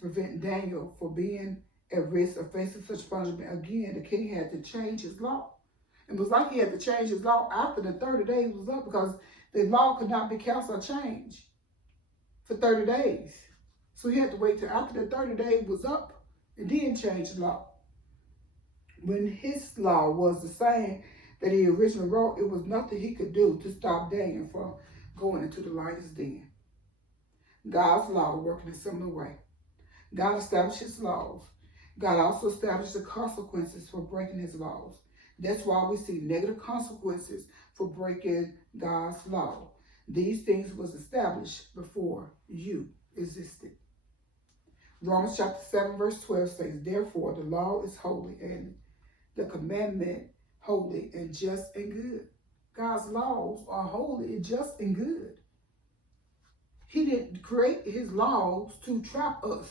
to prevent Daniel from being at risk of facing such punishment again, the king had to change his law. It was like he had to change his law after the 30 days was up, because the law could not be canceled or changed for 30 days. So he had to wait till after the 30 days was up and then change the law. When his law was the same that he originally wrote, it was nothing he could do to stop Daniel from going into the lion's den. God's law worked in a similar way. God established his laws. God also established the consequences for breaking his laws. That's why we see negative consequences for breaking God's law. These things was established before you existed. Romans chapter 7 verse 12 says, therefore the law is holy and the commandment holy and just and good. God's laws are holy and just and good. He didn't create his laws to trap us.